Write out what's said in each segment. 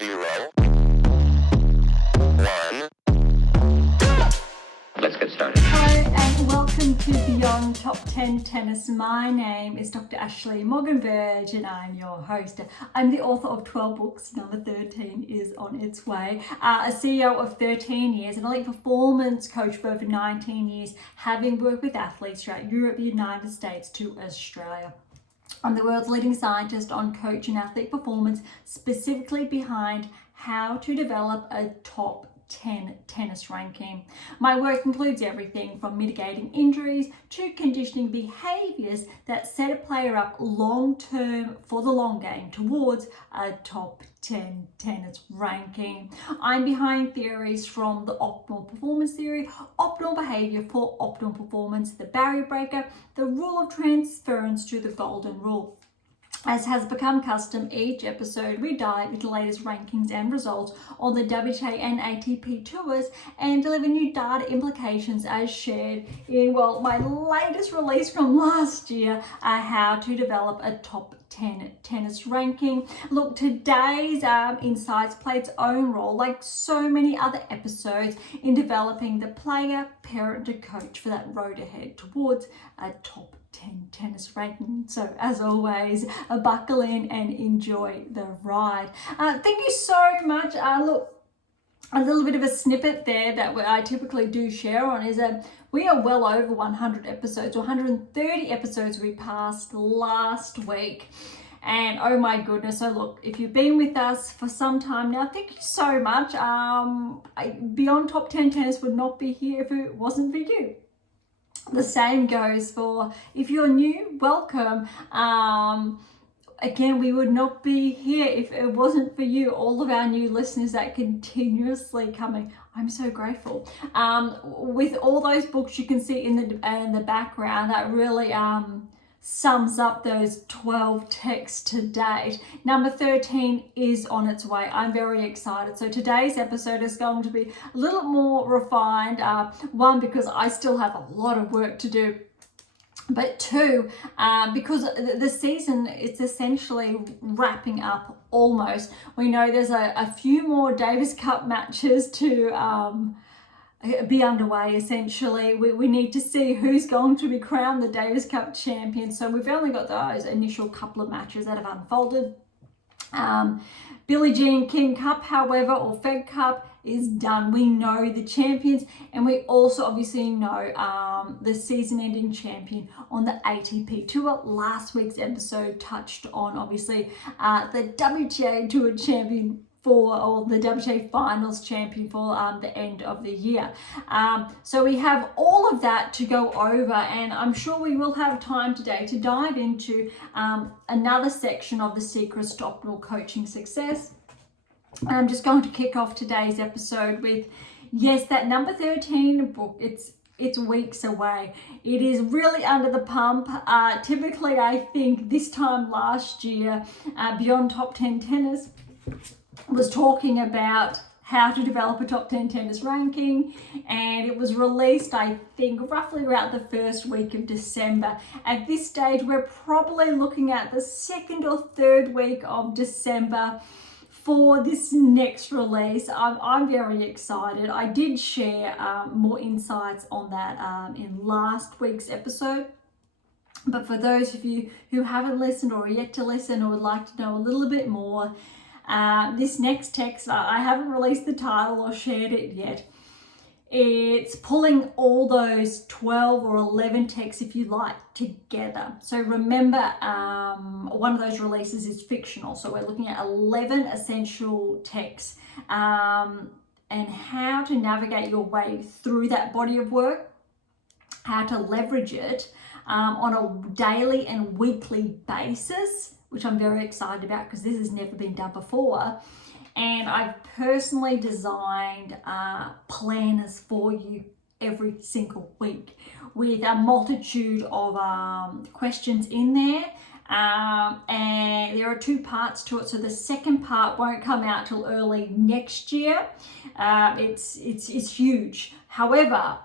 0, 1. Let's get started. Hello and welcome to Beyond Top 10 Tennis. My name is Dr. Dr Berge and I'm your host. I'm the author of 12 books. Number 13 is on its way. A CEO of 13 years, an elite performance coach for over 19 years, having worked with athletes throughout Europe, the United States to Australia. I'm the world's leading scientist on coach and athlete performance, specifically behind how to develop a top 10 tennis ranking. My work includes everything from mitigating injuries to conditioning behaviors that set a player up long term for the long game towards a top 10 tennis ranking. I'm behind theories from the optimal performance theory, optimal behavior for optimal performance, the barrier breaker, the rule of transference to the golden rule. As has become custom, each episode we dive into the latest rankings and results on the WTA and ATP tours and deliver new data implications as shared in, my latest release from last year, how to develop a top 10 tennis ranking. Look, today's insights play its own role, like so many other episodes, in developing the player, parent to coach for that road ahead towards a top 10 tennis ranking. So as always, buckle in and enjoy the ride. Thank you so much. Look, a little bit of a snippet there that I typically do share on is that we are well over 100 episodes, 130 episodes we passed last week. And oh my goodness, so look, if you've been with us for some time now, thank you so much. Beyond Top 10 Tennis would not be here if it wasn't for you. The same goes for if you're new, welcome. Again, we would not be here if it wasn't for you, all of our new listeners that continuously coming. I'm so grateful. With all those books you can see in the background, that really sums up those 12 texts to date. Number 13 is on its way. I'm very excited. So today's episode is going to be a little more refined. One, because I still have a lot of work to do. But two, because the season, it's essentially wrapping up almost. We know there's a few more Davis Cup matches to be underway. Essentially, we need to see who's going to be crowned the Davis Cup champion. So we've only got those initial couple of matches that have unfolded. Billie Jean King Cup, however, or Fed Cup, is done. We know the champions, and we also obviously know the season-ending champion on the ATP Tour. Last week's episode touched on obviously the WTA Tour champion or the WTA Finals champion for the end of the year. So we have all of that to go over, and I'm sure we will have time today to dive into another section of the secrets to optimal coaching success. I'm just going to kick off today's episode with, yes, that number 13 book. It's weeks away. It is really under the pump. Typically, I think this time last year, Beyond Top 10 Tennis was talking about how to develop a top 10 tennis ranking, and it was released, I think, roughly around the first week of December. At this stage, we're probably looking at the second or third week of December for this next release. I'm very excited. I did share more insights on that in last week's episode. But for those of you who haven't listened or yet to listen or would like to know a little bit more, this next text, I haven't released the title or shared it yet. It's pulling all those 12 or 11 texts, if you like, together. So remember, one of those releases is fictional. So we're looking at 11 essential texts and how to navigate your way through that body of work, how to leverage it on a daily and weekly basis, which I'm very excited about because this has never been done before. And I've personally designed planners for you every single week with a multitude of questions in there. And there are two parts to it. So the second part won't come out till early next year. It's huge. However,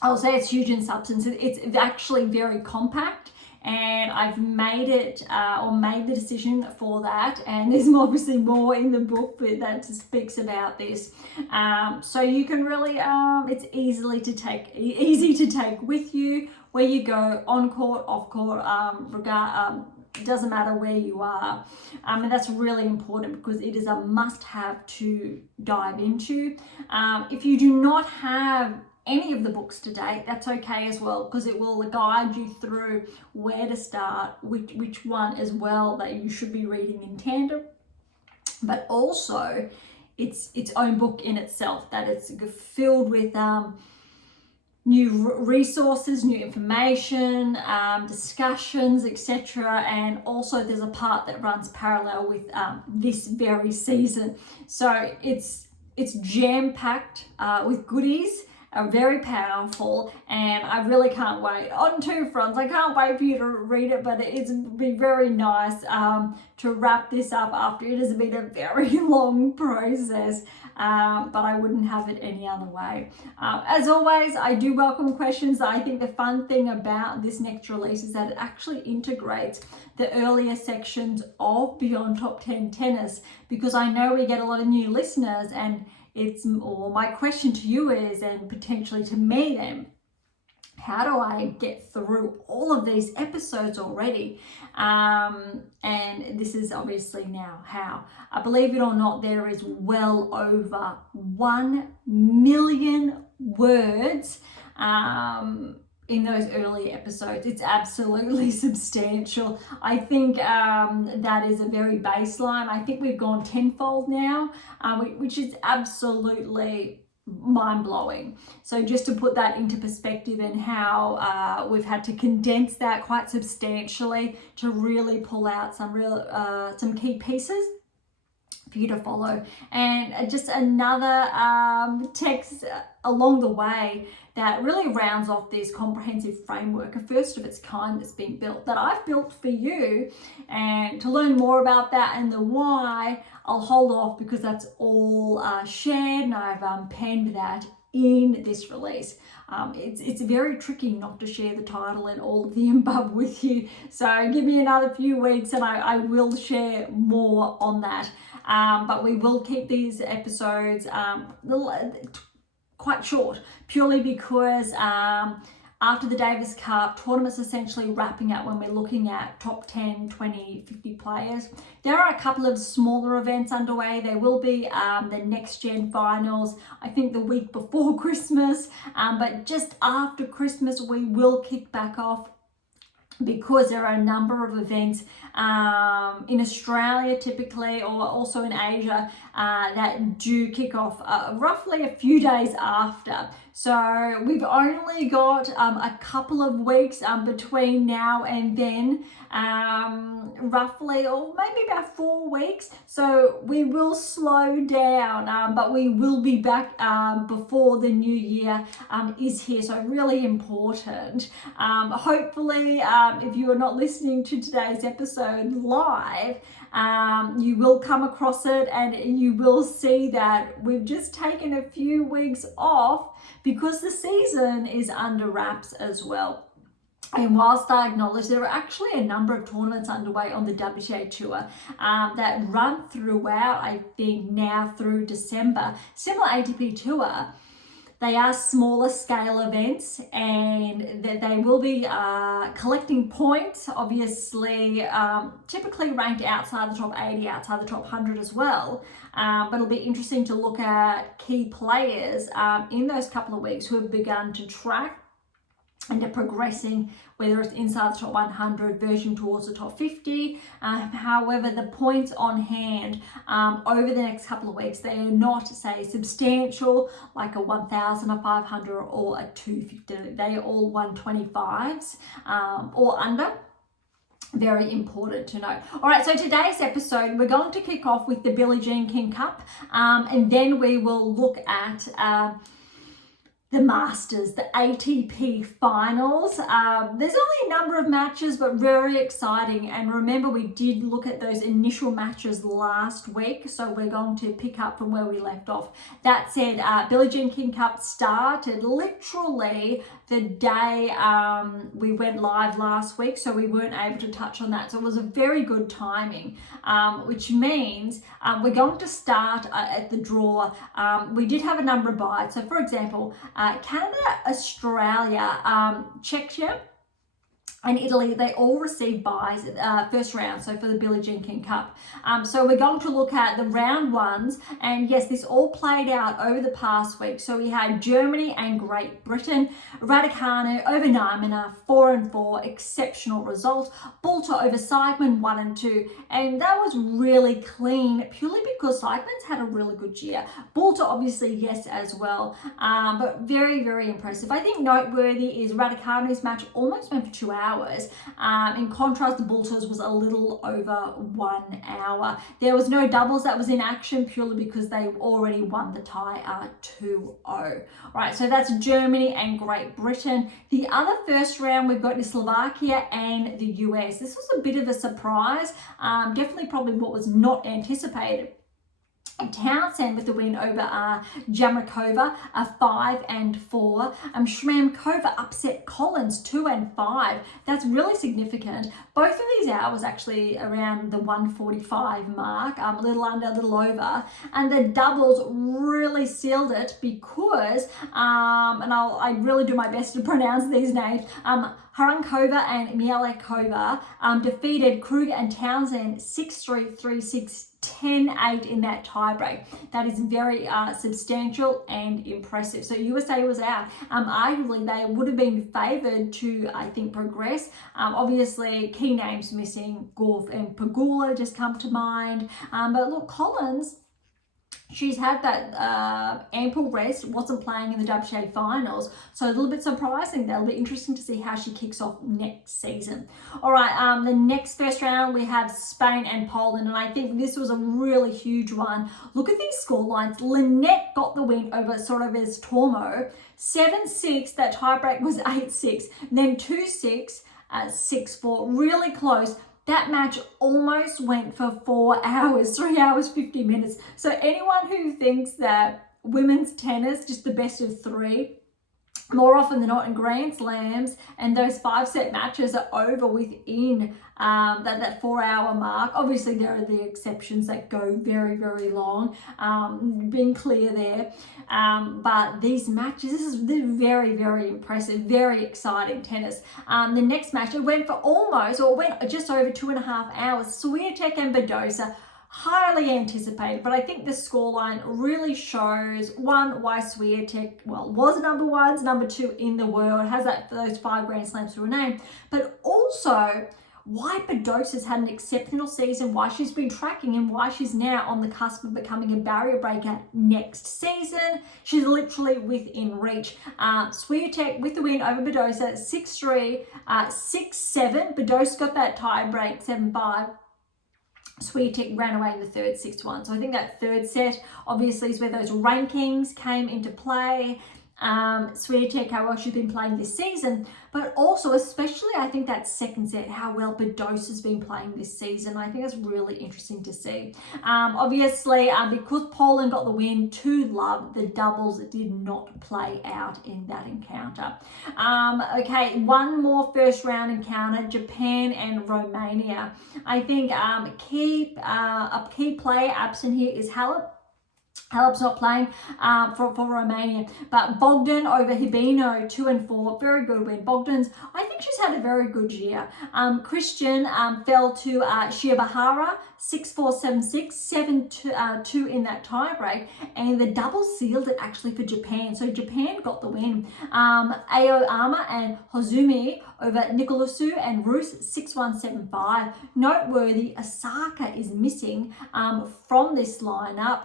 I'll say it's huge in substance. It's actually very compact. and I've made it or made the decision for that, and there's obviously more in the book that speaks about this. So you can really it's easy to take with you where you go, on court, off court, it doesn't matter where you are, and that's really important because it is a must-have to dive into. If you do not have any of the books to date, that's okay as well, because it will guide you through where to start, which one as well that you should be reading in tandem, but also it's own book in itself, that it's filled with new resources, new information, discussions, etc. And also there's a part that runs parallel with this very season. So it's jam-packed with goodies, very powerful, and I really can't wait. On two fronts, I can't wait for you to read it, but it's be very nice to wrap this up after it has been a very long process. But I wouldn't have it any other way. As always, I do welcome questions. I think the fun thing about this next release is that it actually integrates the earlier sections of Beyond Top 10 Tennis, because I know we get a lot of new listeners, and my question to you is, and potentially to me then, how do I get through all of these episodes already? And this is obviously now how. Believe it or not, there is well over 1 million words in those early episodes. It's absolutely substantial. I think that is a very baseline. I think we've gone tenfold now, which is absolutely mind-blowing. So just to put that into perspective, and how we've had to condense that quite substantially to really pull out some key pieces for you to follow. And just another text along the way that really rounds off this comprehensive framework, a first of its kind that's been built, that I've built for you. And to learn more about that and the why, I'll hold off, because that's all shared, and I've penned that in this release. It's very tricky not to share the title and all of the above with you. So give me another few weeks and I will share more on that. But we will keep these episodes quite short, purely because after the Davis Cup, tournament's essentially wrapping up when we're looking at top 10, 20, 50 players. There are a couple of smaller events underway. There will be the Next Gen Finals, I think the week before Christmas, but just after Christmas we will kick back off, because there are a number of events in Australia typically, or also in Asia, that do kick off roughly a few days after. So we've only got a couple of weeks between now and then, roughly, or maybe about 4 weeks. So we will slow down, but we will be back before the new year is here. So really important. Hopefully, if you are not listening to today's episode live, you will come across it and you will see that we've just taken a few weeks off because the season is under wraps as well. And whilst I acknowledge there are actually a number of tournaments underway on the WTA Tour that run throughout, I think now through December, similar ATP Tour, they are smaller scale events, and they will be collecting points, obviously, typically ranked outside the top 80, outside the top 100 as well. But it'll be interesting to look at key players in those couple of weeks who have begun to track and are progressing, whether it's inside the top 100, verging towards the top 50. However, the points on hand over the next couple of weeks, they are not, say, substantial, like a 1,000, a 500, or a 250. They are all 125s or under. Very important to know. All right, so today's episode, we're going to kick off with the Billie Jean King Cup, and then we will look at the Masters, the ATP Finals. There's only a number of matches, but very exciting. And remember, we did look at those initial matches last week, so we're going to pick up from where we left off. That said, Billie Jean King Cup started literally the day we went live last week, so we weren't able to touch on that. So it was a very good timing, which means we're going to start at the draw. We did have a number of byes. So for example, Canada, Australia, Czechia, and Italy, they all received byes first round, so for the Billie Jean King Cup. So we're going to look at the round ones, and yes, this all played out over the past week. So we had Germany and Great Britain, Raducanu over Nymaner, 4-4, exceptional result. Boulter over Seidman, 1-2, and that was really clean, purely because Seidman's had a really good year. Boulter, obviously, yes, as well, but very, very impressive. I think noteworthy is Raducanu's match almost went for 2 hours. In contrast, the Boulter's was a little over 1 hour. There was no doubles that was in action, purely because they already won the tie 2-0. Right, so that's Germany and Great Britain. The other first round we've got is Slovakia and the US. This was a bit of a surprise, definitely probably what was not anticipated. Townsend with the win over Jamrikova, 5-4. Shramkova upset Collins, 2-5. That's really significant. Both of these hours actually around the 1:45 mark, a little under, a little over. And the doubles really sealed it because, and I really do my best to pronounce these names, Harankova and Mielekova defeated Kruger and Townsend 6-3, 3-6, 10-8 in that tiebreak. That is very substantial and impressive. So USA was out. Arguably, they would have been favoured to, I think, progress. Obviously, key names missing. Gorf and Pegula just come to mind. But look, Collins, she's had that ample rest, wasn't playing in the WTA Finals, so a little bit surprising. That'll be interesting to see how she kicks off next season. All right, the next first round, we have Spain and Poland, and I think this was a really huge one. Look at these scorelines. Lynette got the win over Sorobes Tormo, 7-6, that tiebreak was 8-6, and then 2-6, 6-4, really close. That match almost went for 4 hours, 3 hours, 50 minutes. So anyone who thinks that women's tennis, just the best of three, more often than not in Grand Slams, and those 5-set matches are over within that 4 hour mark. Obviously, there are the exceptions that go very, very long, being clear there. But these matches, this is very, very impressive, very exciting tennis. The next match, it went for almost, or it went just over 2.5 hours. Swiatek and Badosa, highly anticipated, but I think the scoreline really shows, one, why Swiatek, well, was number one, number two in the world, has those 5 Grand Slams through her name, but also why Badosa's had an exceptional season, why she's been tracking, and why she's now on the cusp of becoming a barrier breaker next season. She's literally within reach. Swiatek with the win over Badosa, 6-3, 6-7. Badosa got that tie break, 7-5. Swiatek ran away in the third, 6-1. So I think that third set obviously is where those rankings came into play. Swiatek, how well she's been playing this season, but also especially I think that second set, how well Badosa's been playing this season. I think that's really interesting to see. Obviously, because Poland got the win, 2-love, the doubles did not play out in that encounter. Okay, one more first round encounter, Japan and Romania. I think a key player absent here is Halep. Halep's not playing for Romania, but Bogdan over Hibino, 2-4, very good win. Bogdan's, I think she's had a very good year. Christian fell to Shibahara, 6-4, 7-6, 7-2 in that tiebreak, and the double sealed it actually for Japan. So Japan got the win. Aoyama and Hozumi over Nicolasu and Roos, 6-1, 7-5. Noteworthy, Osaka is missing from this lineup.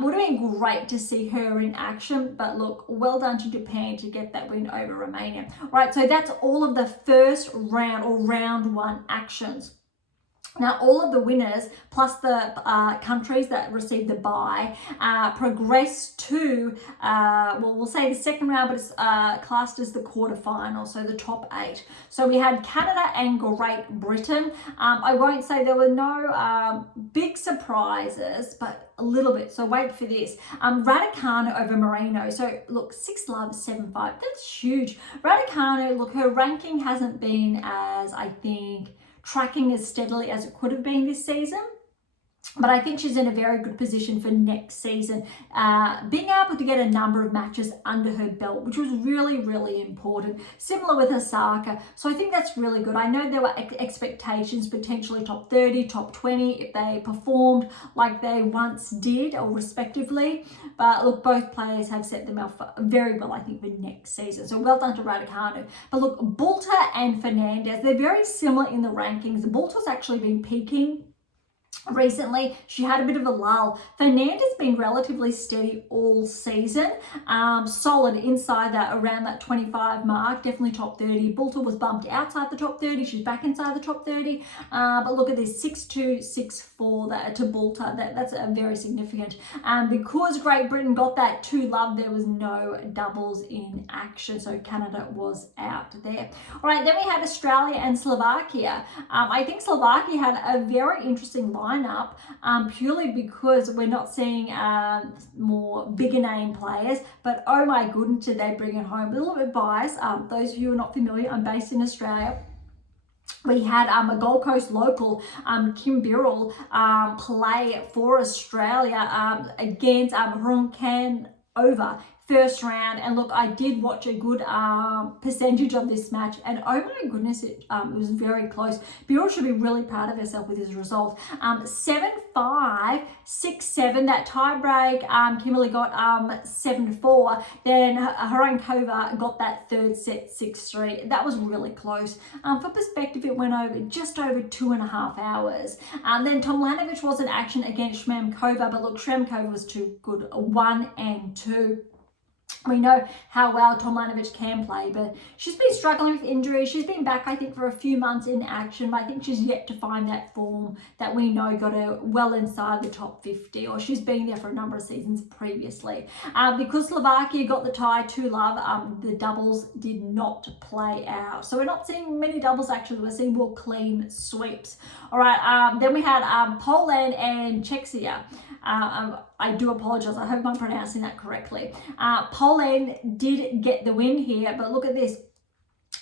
Would have been great to see her in action, but look, well done to Japan to get that win over Romania. Right, so that's all of the first round or round one actions. Now, all of the winners, plus the countries that received the bye, progress to, well, we'll say the second round, but it's classed as the quarterfinal, so the top 8. So we had Canada and Great Britain. I won't say there were no big surprises, but a little bit, so wait for this. Raducanu over Marino. So look, 6-love, 7-5. That's huge. Raducanu, look, her ranking hasn't been as, I think, tracking as steadily as it could have been this season. But I think she's in a very good position for next season, being able to get a number of matches under her belt, which was really, really important. Similar with Osaka. So I think that's really good. I know there were expectations, potentially top 30, top 20, if they performed like they once did, or respectively. But look, both players have set them up very well, I think, for next season. So well done to Raducanu. But look, Boulter and Fernandez, they're very similar in the rankings. Boulter's actually been peaking recently. She had a bit of a lull. Fernandez has been relatively steady all season, solid inside that, around that 25 mark, definitely top 30. Boulter was bumped outside the top 30. She's back inside the top 30. But look at this, 6-2, 6-4 to Boulter. That's a very significant. Because Great Britain got that 2-love, there was no doubles in action, so Canada was out there. All right, then we had Australia and Slovakia. I think Slovakia had a very interesting lineup, purely because we're not seeing more bigger name players, but oh my goodness, did they bring it home. A little bit biased. Those of you who are not familiar, I'm based in Australia. We had a Gold Coast local, Kim Birrell, play for Australia against Hurung Can over first round. And look, I did watch a good percentage of this match, and oh my goodness, it was very close. Birrell should be really proud of herself with his result. 7-5, 6-7, that tie break, Kimberly got 7-4, then Harankova got that third set 6-3. That was really close. For perspective, it went over just over 2.5 hours. Then Tomljanovic was in action against Shmamkova, but look, Shmamkova was too good, 1 and 2. We know how well Tomljanovic can play, but she's been struggling with injuries. She's been back, I think, for a few months in action, but I think she's yet to find that form that we know got her well inside the top 50, or she's been there for a number of seasons previously. Because Slovakia got the tie 2-love, the doubles did not play out. So we're not seeing many doubles, actually. We're seeing more clean sweeps. All right, then we had Poland and Czechia. I do apologize. I hope I'm pronouncing that correctly. Poland did get the win here, but look at this.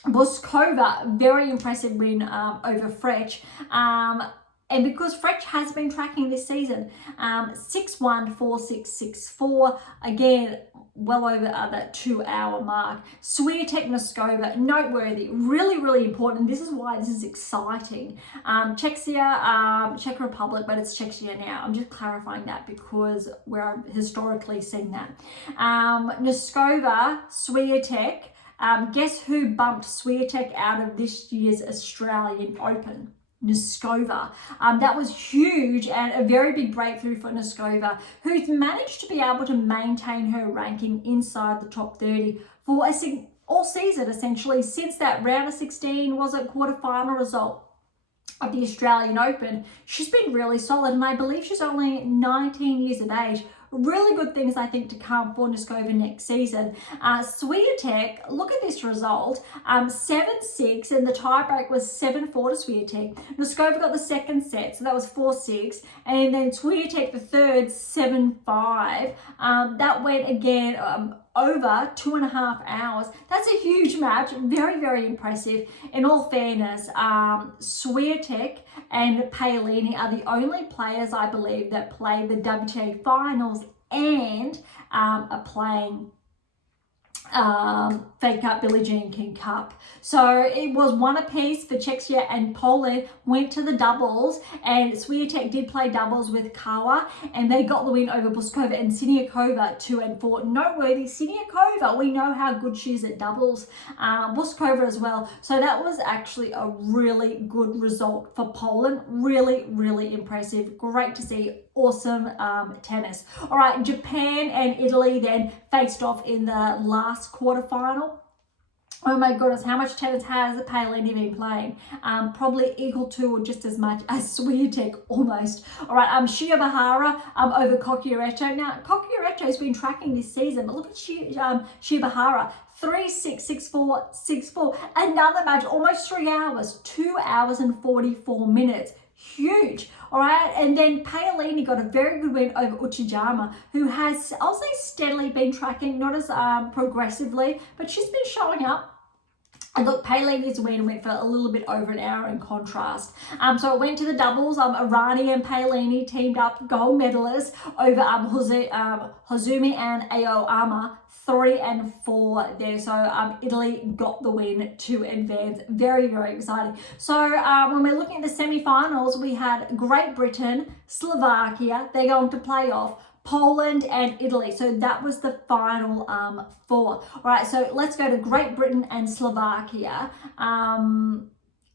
Boskova, very impressive win over Frech. And because Frech has been tracking this season, 6-1, 4-6, 6-4, again, well over that 2-hour mark. Swiatek Noskova, noteworthy, really, really important. This is why this is exciting. Czechia, Czech Republic, but it's Czechia now. I'm just clarifying that because we're historically seeing that. Noskova, Swiatek, guess who bumped Swiatek out of this year's Australian Open? Noskova. That was huge and a very big breakthrough for Noskova, who's managed to be able to maintain her ranking inside the top 30 for all season, essentially, since that round of 16 was a quarterfinal result of the Australian Open. She's been really solid, and I believe she's only 19 years of age. Really good things, I think, to come for Noskova next season. Swiatek, look at this result, 7-6, and the tiebreak was 7-4 to Swiatek. Noskova got the second set, so that was 4-6, and then Swiatek the third, 7-5. That went again over 2.5 hours. That's a huge match, very, very impressive. In all fairness, Swiatek and Paolini are the only players, I believe, that play the WTA Finals and are playing Fed Cup, Billie Jean King Cup. So it was one apiece for Czechia, and Poland went to the doubles, and Swiatek did play doubles with Kawa, and they got the win over Boskova and Siniakova 2-4. Noteworthy, Siniakova, we know how good she is at doubles, Boskova as well. So that was actually a really good result for Poland. Really, really impressive. Great to see. Awesome tennis. All right, Japan and Italy then faced off in the last quarterfinal. Oh my goodness, how much tennis has Paolini been playing? Probably equal to or just as much as Swiatek, almost. All right, Shibahara over Kokureto. Now, Kokureto has been tracking this season, but look at Shibahara. 3-6, 6-4, 6-4. Another match, almost 3 hours, 2 hours and 44 minutes. Huge. All right, and then Paolini got a very good win over Uchijima, who has, I'll say, steadily been tracking, not as progressively, but she's been showing up. And look, Paolini's win went for a little bit over an hour in contrast. So it went to the doubles. Irani and Paolini teamed up, gold medalists over Hozumi and Aoyama, 3 and 4 there. So Italy got the win to advance. Very, very exciting. So when we're looking at the semi-finals, we had Great Britain, Slovakia. They're going to play off Poland and Italy. So that was the final 4. All right, so let's go to Great Britain and Slovakia.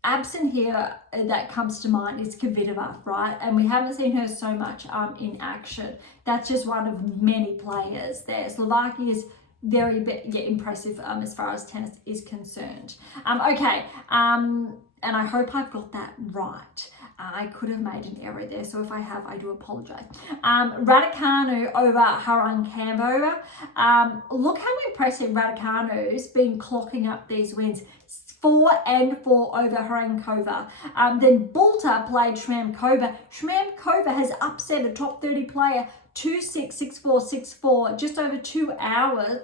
Absent here that comes to mind is Kvitova, right? And we haven't seen her so much in action. That's just one of many players there. Slovakia is very impressive as far as tennis is concerned. Okay, and I hope I've got that right. I could have made an error there, so if I have, I do apologize. Raducanu over Harankova. Look how impressive Raducanu's been clocking up these wins. 4 and 4 over Harankova. Then Bulta played Shramkova. Shramkova has upset a top 30 player 2-6, 6-4, 6-4, just over 2 hours.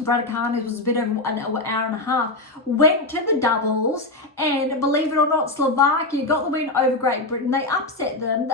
Raducanu was a bit over an hour and a half, went to the doubles, and believe it or not, Slovakia got the win over Great Britain. They upset them.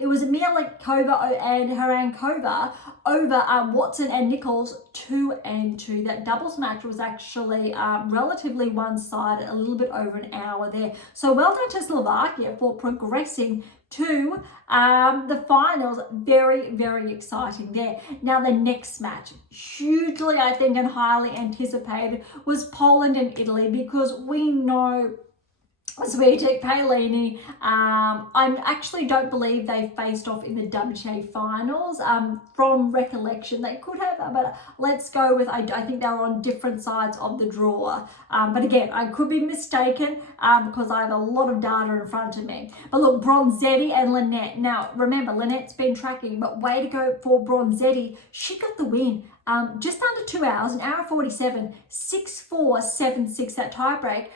It was Milikova and Harankova over Watson and Nichols, 2 and 2. That doubles match was actually relatively one-sided, a little bit over an hour there. So well done to Slovakia for progressing to the finals. Very, very exciting there. Now the next match, hugely I think and highly anticipated, was Poland and Italy, because we know Swiatek, Paolini, I actually don't believe they faced off in the WTA Finals. From recollection, they could have, but let's go with, I think they were on different sides of the draw. But again, I could be mistaken because I have a lot of data in front of me. But look, Bronzetti and Linette. Now, remember, Linette's been tracking, but way to go for Bronzetti. She got the win. Just under 2 hours, an hour 47, 6-4, 7-6. That tiebreak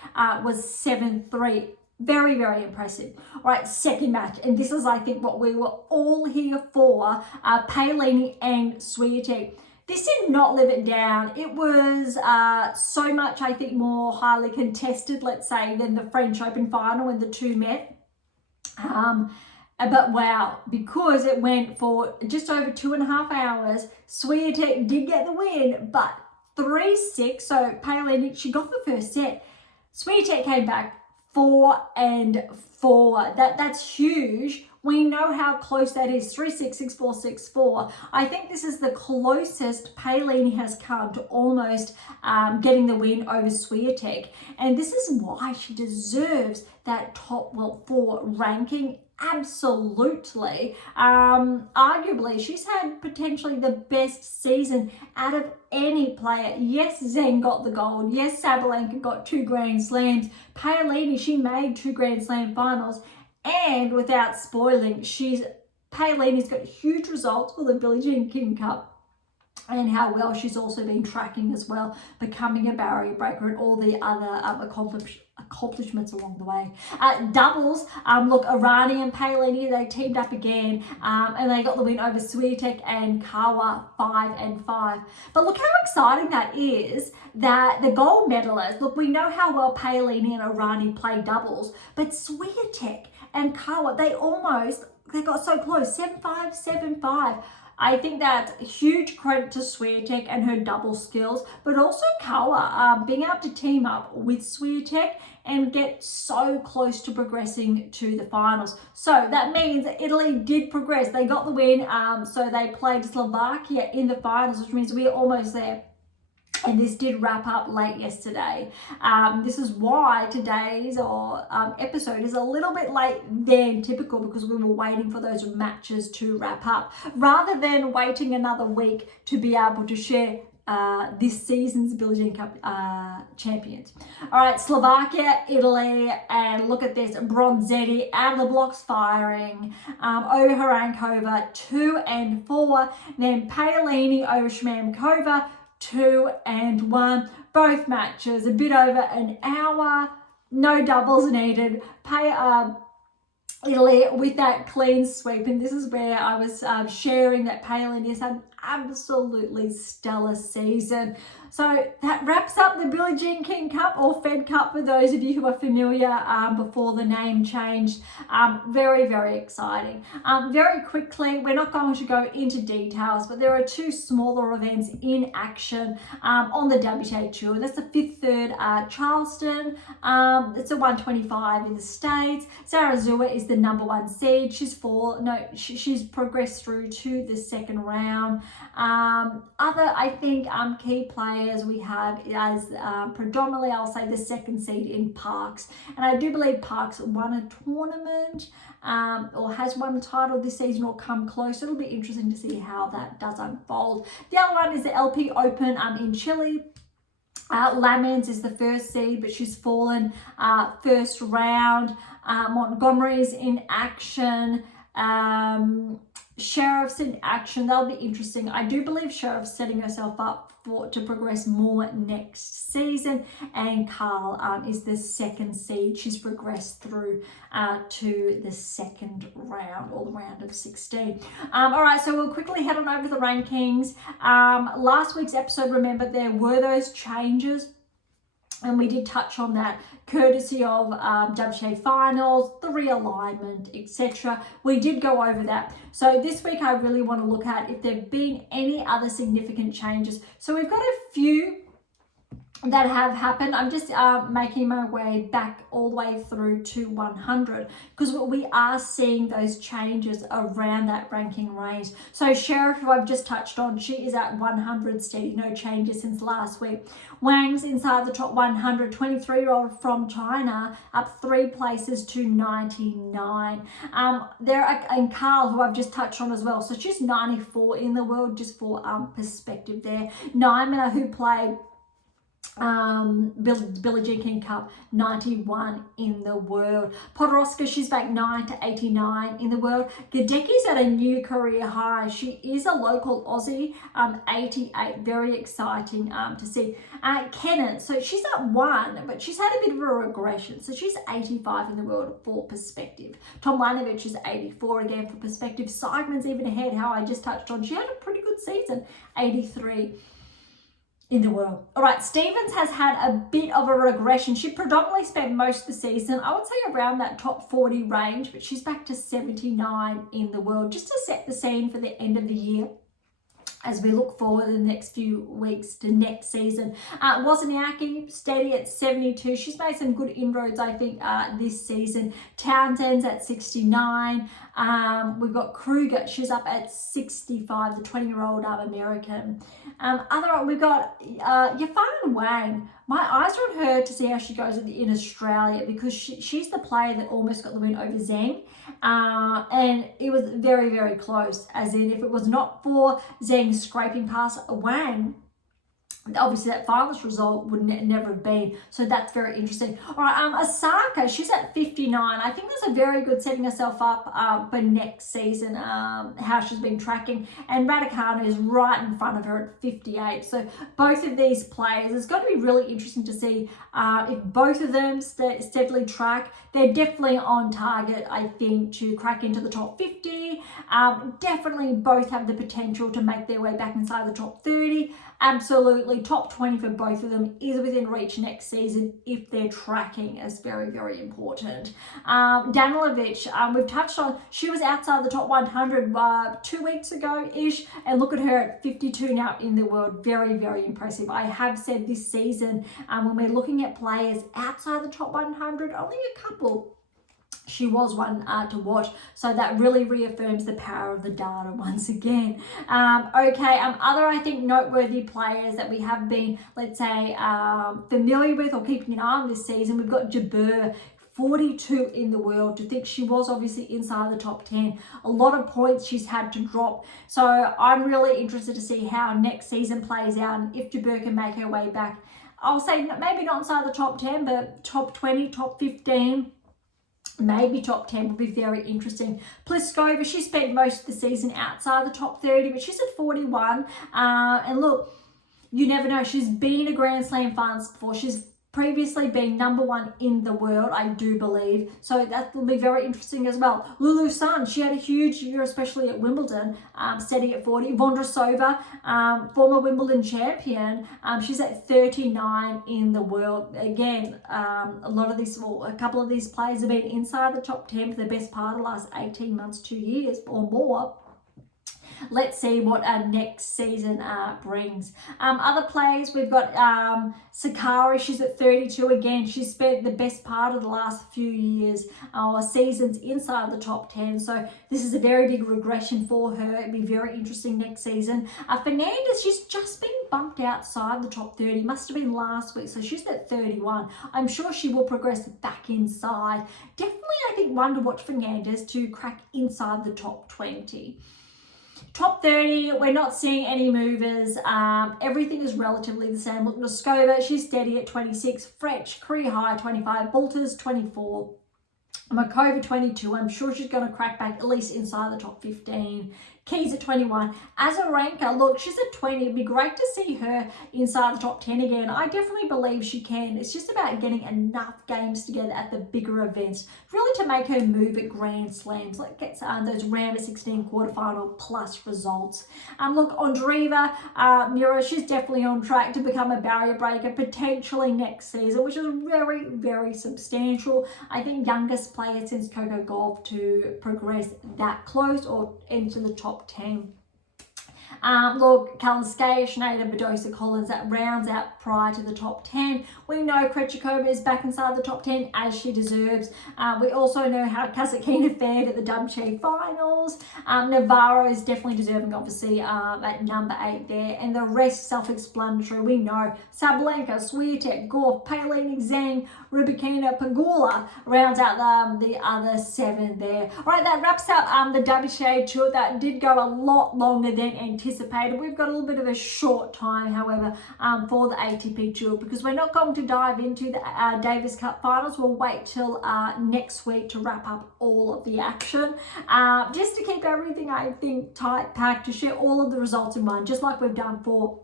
was 7-3. Very, very impressive. All right, second match. And this is, I think, what we were all here for. Paolini and Swiatek. This did not live it down. It was so much, I think, more highly contested, let's say, than the French Open final when the two met. But wow, because it went for just over 2.5 hours, Swiatek did get the win, but 3-6. So Paolini, she got the first set. Swiatek came back 4 and 4. That's huge. We know how close that is. 3-6, 6-4, 6-4. I think this is the closest Paolini has come to almost getting the win over Swiatek. And this is why she deserves that top 4 ranking. Absolutely. Arguably, she's had potentially the best season out of any player. Yes, Zheng got the gold. Yes, Sabalenka got 2 Grand Slams. Paolini, she made 2 Grand Slam finals. And without spoiling, Paolini's got huge results for the Billie Jean King Cup. And how well she's also been tracking as well, becoming a barrier breaker and all the other accomplishments along the way. Doubles, look, Irani and Paolini, they teamed up again, and they got the win over Swiatek and Kawa, 5 and 5. But look how exciting that is, that the gold medalists, look, we know how well Paolini and Irani play doubles, but Swiatek and Kawa, they got so close, 7-5, 7-5. I think that's huge credit to Swiatek and her double skills, but also Kawa being able to team up with Swiatek and get so close to progressing to the finals. So that means that Italy did progress. They got the win, so they played Slovakia in the finals, which means we're almost there. And this did wrap up late yesterday. This is why today's episode is a little bit late than typical, because we were waiting for those matches to wrap up rather than waiting another week to be able to share this season's Billie Jean Cup champions. All right, Slovakia, Italy, and look at this, Bronzetti out of the blocks firing over Harankova 2 and 4, then Paolini over Shmankova 2 and 1. Both matches a bit over an hour, no doubles needed. Italy with that clean sweep, and this is where I was sharing that Paolini has had an absolutely stellar season. So that wraps up the Billie Jean King Cup, or Fed Cup for those of you who are familiar before the name changed. Very, very exciting. Very quickly, we're not going to go into details, but there are two smaller events in action on the WTA Tour. That's the Fifth Third Charleston. It's a 125 in the States. Zarazua is the number 1 seed. She's progressed through to the second round. Other, I think, key players we have as predominantly, I'll say, the second seed in Parks. And I do believe Parks won a tournament or has won the title this season or come close. It'll be interesting to see how that does unfold. The other one is the LP Open in Chile. Lamens is the first seed, but she's fallen first round. Montgomery's in action. Sheriff's in action. That'll be interesting. I do believe Sheriff's setting herself up to progress more next season, and Carl is the second seed. She's progressed through to the second round, or the round of 16. All right, so we'll quickly head on over to the rankings. Last week's episode, remember, there were those changes, and we did touch on that, courtesy of WTA Finals, the realignment, etc. We did go over that. So this week I really want to look at if there have been any other significant changes. So we've got a few that have happened. I'm just making my way back all the way through to 100, because we are seeing those changes around that ranking range. So Sheriff, who I've just touched on, she is at 100 steady, no changes since last week. Wang's inside the top 100, 23-year-old from China, up 3 places to 99. And Carl, who I've just touched on as well, so she's 94 in the world, just for perspective there. Nyman, who played Billie Jean King Cup, 91 in the world. Podoroska, she's back 9 to 89 in the world. Gadeki's at a new career high. She is a local Aussie, 88. Very exciting to see. Kennan, so she's at 1, but she's had a bit of a regression. So she's 85 in the world for perspective. Tomljanovic is 84 again for perspective. Seidman's even ahead, how I just touched on. She had a pretty good season, 83 in the world. All right, Stevens has had a bit of a regression. She predominantly spent most of the season, I would say, around that top 40 range, but she's back to 79 in the world, just to set the scene for the end of the year as we look forward in the next few weeks to next season. Wozniacki, steady at 72. She's made some good inroads, I think, this season. Townsend's at 69. We've got Kruger. She's up at 65, the 20-year-old American. We've got Yafan Wang. My eyes are on her to see how she goes in Australia, because she's the player that almost got the win over Zheng. And it was very, very close, as in if it was not for Zheng scraping past Wang, obviously that finals result would never have been. So that's very interesting. All right, Osaka, she's at 59. I think that's a very good setting herself up for next season, how she's been tracking. And Raducanu is right in front of her at 58. So both of these players, it's going to be really interesting to see if both of them steadily track. They're definitely on target, I think, to crack into the top 50. Definitely both have the potential to make their way back inside the top 30. Absolutely, top 20 for both of them is within reach next season if they're tracking, as very, very important. Danilovic, we've touched on, she was outside the top 100 2 weeks ago-ish, and look at her at 52 now in the world. Very, very impressive. I have said this season, when we're looking at players outside the top 100, only a couple, she was one to watch. So that really reaffirms the power of the data once again. Other, I think, noteworthy players that we have been, let's say, familiar with or keeping an eye on this season, we've got Jabeur, 42 in the world. To think she was obviously inside the top 10. A lot of points she's had to drop. So I'm really interested to see how next season plays out and if Berge can make her way back. I'll say maybe not inside the top 10, but top 20, top 15. Maybe top 10 would be very interesting. Pliskova, she spent most of the season outside the top 30, but she's at 41. And look, you never know. She's been a Grand Slam finals before. She's previously been #1 in the world, I do believe. So that will be very interesting as well. Lulu Sun, she had a huge year, especially at Wimbledon, steady at 40. Vondrousova, former Wimbledon champion, she's at 39 in the world. Again, a couple of these players have been inside the top 10 for the best part of the last 18 months, 2 years or more. Let's see what next season brings. Other players, we've got Sakari, she's at 32 again. She's spent the best part of the last few years or seasons inside the top 10. So this is a very big regression for her. It'll be very interesting next season. Fernandez, she's just been bumped outside the top 30. Must have been last week. So she's at 31. I'm sure she will progress back inside. Definitely, I think, one to watch Fernandez to crack inside the top 20. Top 30, we're not seeing any movers. Everything is relatively the same. Look, Noskova, she's steady at 26. Fretch, career high, 25. Bolters, 24. Markova, 22. I'm sure she's going to crack back at least inside the top 15. Keys at 21. Azarenka, look, she's at 20. It'd be great to see her inside the top 10 again. I definitely believe she can. It's just about getting enough games together at the bigger events, really to make her move at Grand Slams, like get those round of 16 quarterfinal plus results. Look, Andreeva, Mira, she's definitely on track to become a barrier breaker potentially next season, which is very, very substantial. I think youngest player since Coco Gauff to progress that close or into the top 10. Look, Kalinskaya, Schneider, Badosa, Collins, that rounds out prior to the top 10. We know Krejcikova is back inside the top 10 as she deserves. We also know how Kasatkina fared at the WTA Finals. Navarro is definitely deserving, obviously, at number 8 there. And the rest self-explanatory. We know Sabalenka, Swiatek, Gauff, Palin, Zhang, Rybakina, Pegula rounds out the other 7 there. All right, that wraps up the WTA Tour. That did go a lot longer than anticipated. We've got a little bit of a short time, however, for the ATP Tour because we're not going to dive into the Davis Cup Finals. We'll wait till next week to wrap up all of the action. Just to keep everything, I think, tight packed, to share all of the results in one, just like we've done for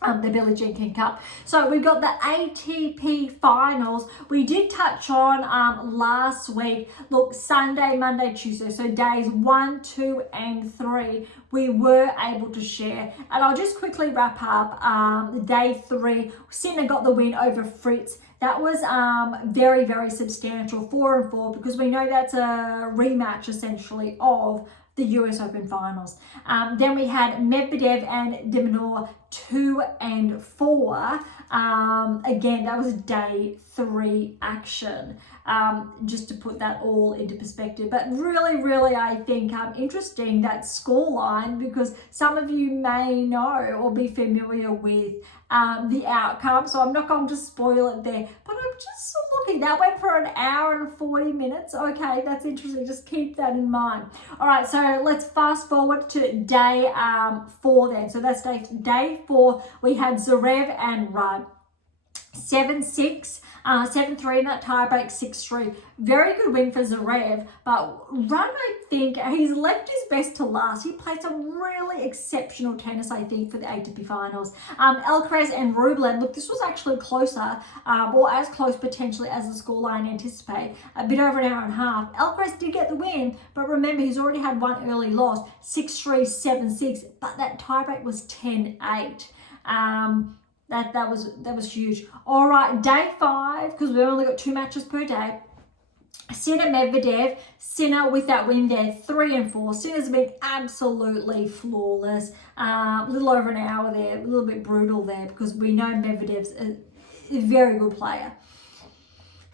the Billie Jean King Cup. So we've got the ATP Finals. We did touch on last week. Look, Sunday, Monday, Tuesday, so days 1, 2, and 3, we were able to share. And I'll just quickly wrap up day 3. Sinner got the win over Fritz. That was very, very substantial, 4-4, because we know that's a rematch essentially of the US Open Finals. Then we had Medvedev and De Minaur 2 and 4. Again, that was day 3 action. Just to put that all into perspective. But really, really, I think interesting that scoreline, because some of you may know or be familiar with the outcome. So I'm not going to spoil it there. But I'm just looking. That went for an hour and 40 minutes. Okay, that's interesting. Just keep that in mind. All right, so let's fast forward to day 4 then. So that's day 4. We had Zverev and Rudd. 7-6, 7-3 in that tiebreak, 6-3. Very good win for Zverev, but Rudd, I think, he's left his best to last. He played some really exceptional tennis, I think, for the ATP Finals. Alcaraz and Rublev, look, this was actually closer, or as close potentially as the scoreline anticipated, a bit over an hour and a half. Alcaraz did get the win, but remember, he's already had one early loss, 6-3, 7-6, but that tiebreak was 10-8. That was huge. All right, day 5, because we've only got 2 matches per day. Sinner Medvedev, Sinner with that win there, 3-4. Sinner's been absolutely flawless. A little over an hour there, a little bit brutal there, because we know Medvedev's a very good player.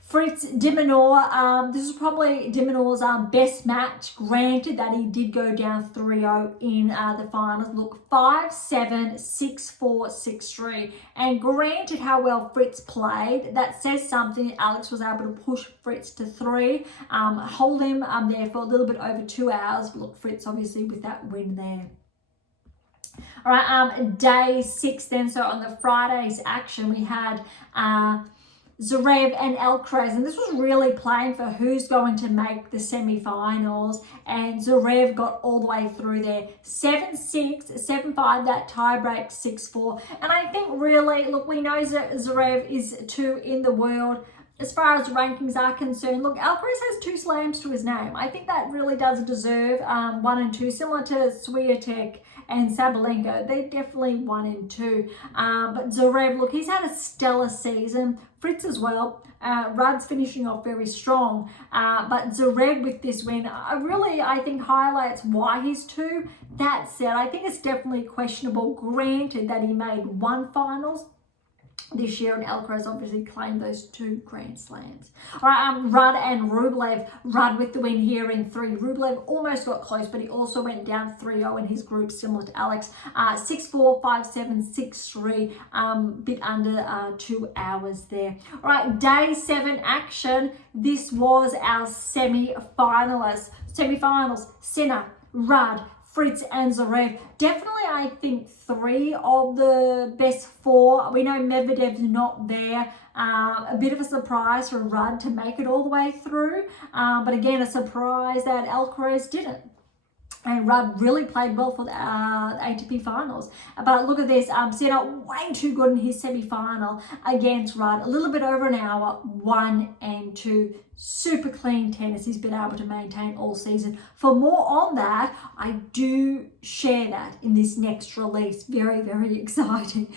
Fritz de Minaur, this is probably de Minaur's best match, granted that he did go down 3-0 in the finals. Look, 5-7, 6-4, 6-3. And granted how well Fritz played, that says something. Alex was able to push Fritz to 3, hold him there for a little bit over 2 hours. Look, Fritz obviously with that win there. All right, day 6 then. So on the Friday's action, we had Zverev and Alcaraz, and this was really playing for who's going to make the semi-finals, and Zverev got all the way through there, 7-6, 7-5, that tie-break 6-4, and I think really, look, we know Zverev is 2 in the world. As far as rankings are concerned, look, Alcaraz has 2 slams to his name. I think that really does deserve 1 and 2, similar to Swiatek and Sabalenka. They're definitely 1 and 2. But Zverev, look, he's had a stellar season. Fritz as well. Rudd's finishing off very strong. But Zverev with this win, I think highlights why he's 2. That said, I think it's definitely questionable, granted that he made 1 finals this year, and Alcaraz obviously claimed those 2 Grand Slams. All right, Rudd and Rublev. Rudd with the win here in 3. Rublev almost got close, but he also went down 3-0 in his group, similar to Alex. 6-4, 5-7, 6-3, bit under 2 hours there. All right, day 7 action. This was our semi-finals. Sinner, Rudd, Fritz and Zverev. Definitely, I think 3 of the best 4. We know Medvedev's not there. A bit of a surprise for Rudd to make it all the way through. But again, a surprise that Alcaraz didn't. And Rudd really played well for the ATP Finals. But look at this, Sinner way too good in his semi-final against Rudd. A little bit over an hour, 1 and 2. Super clean tennis he's been able to maintain all season. For more on that, I do share that in this next release. Very, very exciting.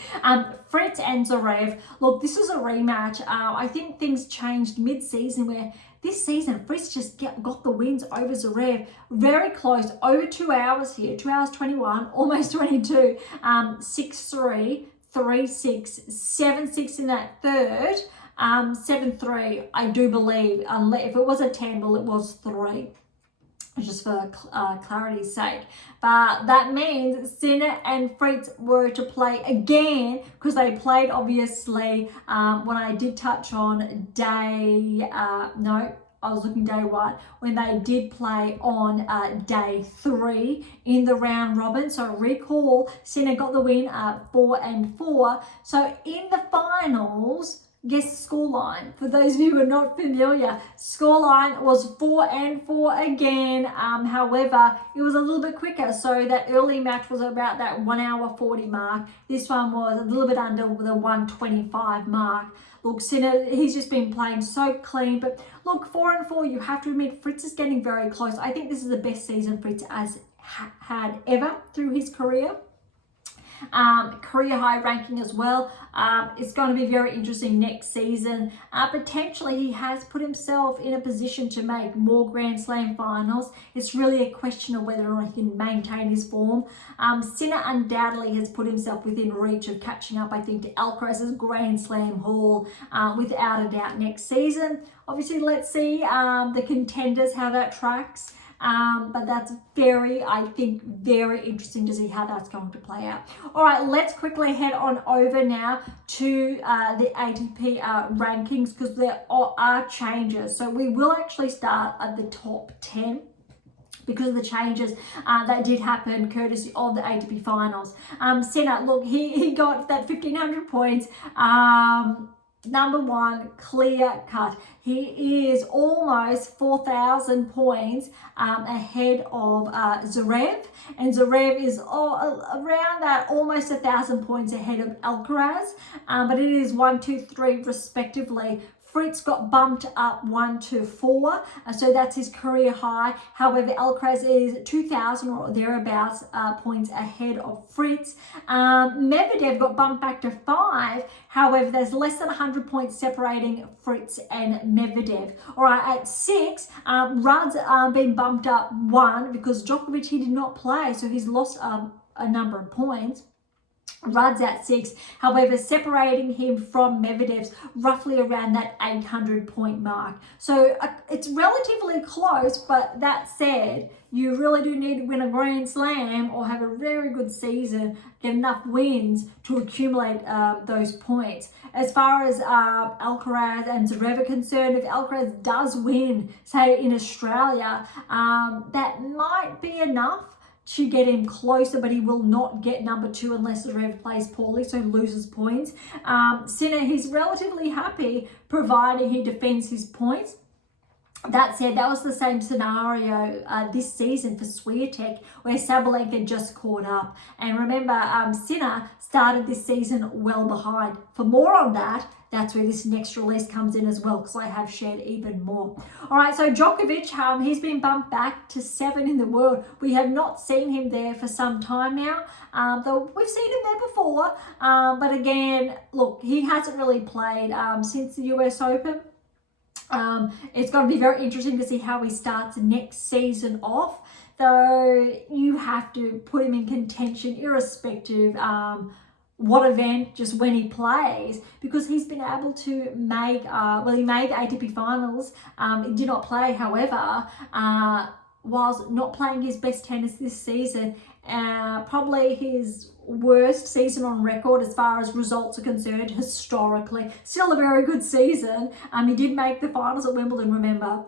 Fritz and Zverev. Look, this is a rematch. I think things changed mid-season where this season, Fritz just got the wins over Zverev. Very close, over 2 hours here, 2 hours 21, almost 22. 6-3, 3-6, 7-6 in that third. 7-3, I do believe. If it was a 10, well, it was 3. Just for clarity's sake. But that means Sinner and Fritz were to play again, because they played obviously when I did touch on day, no, I was looking day 1, when they did play on day 3 in the round robin. So recall, Sinner got the win 4-4. So in the finals, guess the scoreline. For those of you who are not familiar, scoreline was 4-4 again. However, it was a little bit quicker. So that early match was about that 1 hour 40 mark. This one was a little bit under the 125 mark. Look, Sinner, he's just been playing so clean. But look, 4-4, you have to admit, Fritz is getting very close. I think this is the best season Fritz has had ever through his career. Career high ranking as well. It's going to be very interesting next season. Potentially he has put himself in a position to make more Grand Slam finals. It's really a question of whether or not he can maintain his form. Sinner undoubtedly has put himself within reach of catching up, I think, to Alcaraz's Grand Slam haul without a doubt next season. Obviously, let's see the contenders, how that tracks. But that's I think, very interesting to see how that's going to play out. All right, let's quickly head on over now to the ATP rankings, because there are changes. So we will actually start at the top 10 because of the changes that did happen courtesy of the ATP Finals. Sinner, look, he got that 1,500 points. Number 1, clear cut. He is almost 4,000 points ahead of Zverev, and Zverev is around that almost 1,000 points ahead of Alcaraz, but it is 1, 2, 3 respectively. Fritz got bumped up 1 to 4, so that's his career high. However, Alcaraz is 2,000 or thereabouts points ahead of Fritz. Medvedev got bumped back to 5. However, there's less than 100 points separating Fritz and Medvedev. All right, at 6, Rudd's been bumped up 1 because Djokovic, he did not play, so he's lost a number of points. Rudd's at 6, however, separating him from Medvedev's roughly around that 800-point mark. So it's relatively close, but that said, you really do need to win a Grand Slam or have a very good season, get enough wins to accumulate those points. As far as Alcaraz and Zverev are concerned, if Alcaraz does win, say in Australia, that might be enough to get him closer, but he will not get number 2 unless Zverev plays poorly, so loses points. Sinner, he's relatively happy providing he defends his points. That said, that was the same scenario this season for Swiatek, where Sabalenka just caught up. And remember, Sinner started this season well behind. For more on that, that's where this next release comes in as well, because I have shared even more. All right, so Djokovic, he's been bumped back to 7 in the world. We have not seen him there for some time now, though we've seen him there before. But again, look, he hasn't really played since the US Open. It's going to be very interesting to see how he starts next season off, though you have to put him in contention irrespective what event, just when he plays, because he's been able to make, he made the ATP Finals. He did not play, however, whilst not playing his best tennis this season, probably his worst season on record as far as results are concerned historically. Still a very good season. He did make the finals at Wimbledon, remember.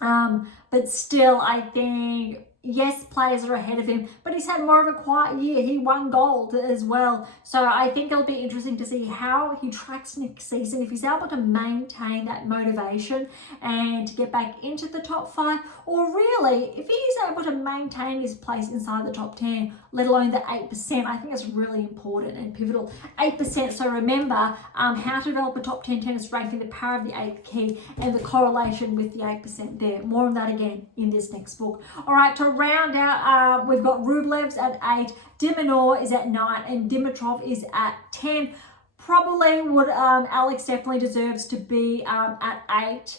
But still, I think, yes, players are ahead of him, but he's had more of a quiet year. He won gold as well. So I think it'll be interesting to see how he tracks next season, if he's able to maintain that motivation and to get back into the top 5, or really, if he's able to maintain his place inside the top 10, let alone the 8%. I think it's really important and pivotal. 8%, so remember how to develop a top 10 tennis ranking, the power of the 8th key, and the correlation with the 8% there. More on that again in this next book. All right, to round out, we've got Rublev's at 8, Dimonor is at 9, and Dimitrov is at 10. Probably would, Alex definitely deserves to be at 8.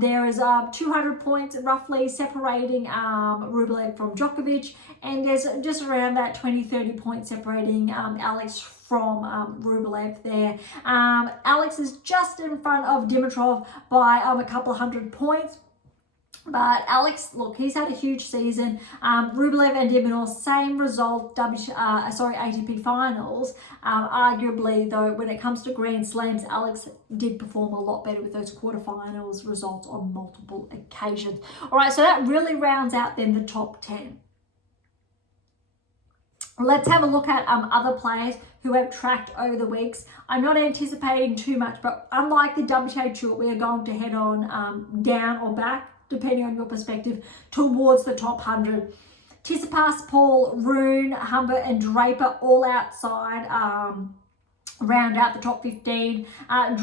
There is 200 points roughly separating Rublev from Djokovic, and there's just around that 20-30 points separating Alex from Rublev there. Alex is just in front of Dimitrov by a couple of hundred points. But Alex, look, he's had a huge season. Rublev and Dimonor, same result, ATP Finals. Arguably, though, when it comes to Grand Slams, Alex did perform a lot better with those quarterfinals results on multiple occasions. All right, so that really rounds out then the top 10. Let's have a look at other players who have tracked over the weeks. I'm not anticipating too much, but unlike the WTA Tour, we are going to head on down or back, depending on your perspective, towards the top 100. Tsitsipas, Paul, Rune, Humber, and Draper all outside, round out the top 15.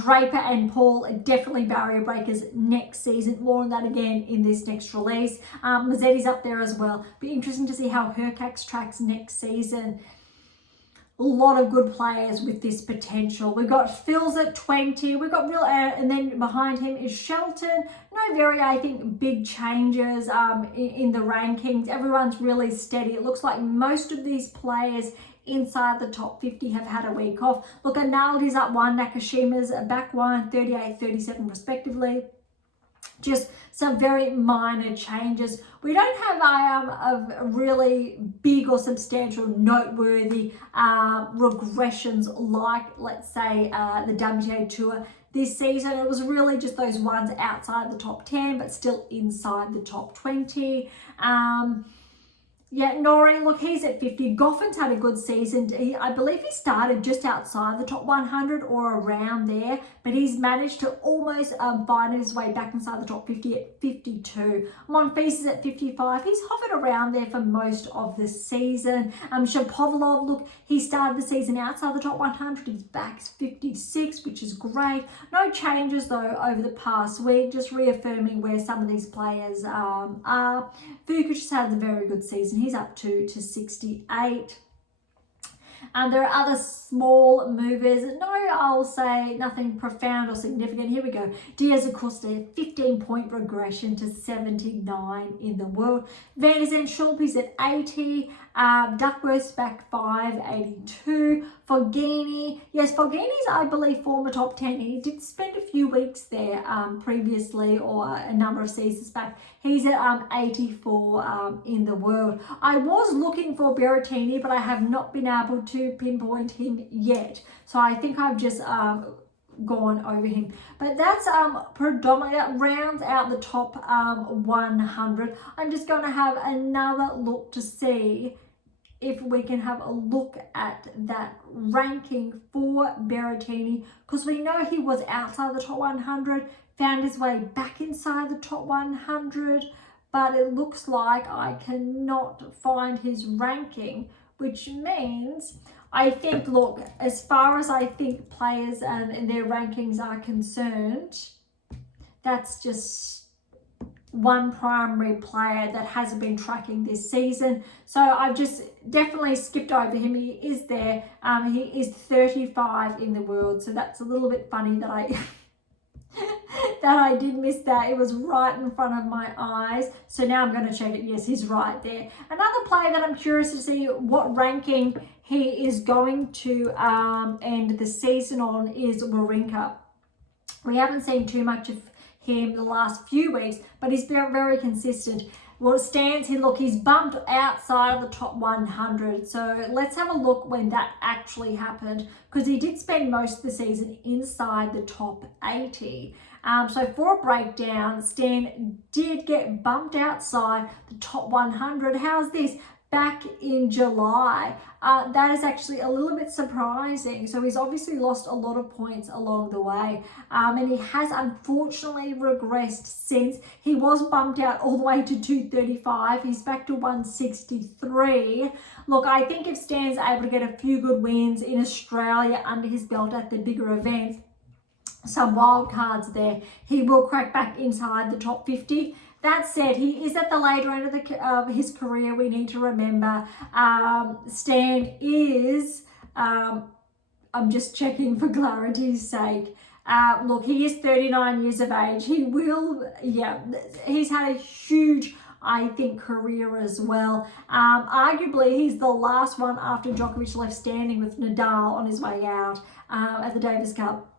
Draper and Paul are definitely barrier breakers next season. More on that again in this next release. Mazzetti's up there as well. Be interesting to see how Hurkacz tracks next season. A lot of good players with this potential. We've got Phil's at 20. We've got and then behind him is Shelton. No very, I think, big changes in the rankings. Everyone's really steady. It looks like most of these players inside the top 50 have had a week off. Look, Arnaldi's up 1, Nakashima's back 1, 38, 37 respectively. Just some very minor changes. We don't have a really big or substantial noteworthy regressions like, let's say, the WTA Tour this season. It was really just those ones outside the top 10, but still inside the top 20. Yeah, Norrie, look, he's at 50. Goffin's had a good season. I believe he started just outside the top 100 or around there, but he's managed to almost find his way back inside the top 50 at 52. Monfils is at 55. He's hovered around there for most of the season. Shapovalov, look, he started the season outside the top 100. He's back 56, which is great. No changes, though, over the past week, just reaffirming where some of these players are. Vukic has had a very good season. He's up to 68. There are other small movers. No, I'll say nothing profound or significant. Here we go. Diaz Acosta, 15-point regression to 79 in the world. Van de Zand Schulpe's at 80. Duckworth's back 582. Fognini, yes, Fognini's, I believe, former top 10. He did spend a few weeks there previously, or a number of seasons back. He's at 84 in the world. I was looking for Berrettini, but I have not been able to pinpoint him yet. So I think I've just gone over him. But that's predominantly, that rounds out the top 100. I'm just going to have another look to see if we can have a look at that ranking for Berrettini, because we know he was outside the top 100, found his way back inside the top 100, but it looks like I cannot find his ranking, which means I think, look, as far as I think players and their rankings are concerned, that's just one primary player that hasn't been tracking this season. So I've just definitely skipped over him. He is there. He is 35 in the world. So that's a little bit funny that I that I did miss that. It was right in front of my eyes. So now I'm going to check it. Yes, he's right there. Another player that I'm curious to see what ranking he is going to end the season on is Wawrinka. We haven't seen too much of him the last few weeks, but he's very, very consistent. Well, it stands here, look, he's bumped outside of the top 100. So let's have a look when that actually happened, because he did spend most of the season inside the top 80. So for a breakdown, Stan did get bumped outside the top 100. How's this? Back in July. That is actually a little bit surprising. So he's obviously lost a lot of points along the way. And he has unfortunately regressed since. He was bumped out all the way to 235. He's back to 163. Look, I think if Stan's able to get a few good wins in Australia under his belt at the bigger events, some wild cards there, he will crack back inside the top 50. That said, he is at the later end of his career. We need to remember Stan is, I'm just checking for clarity's sake. Look, he is 39 years of age. He will, yeah, he's had a huge, I think, career as well. Arguably, he's the last one after Djokovic left standing, with Nadal on his way out at the Davis Cup,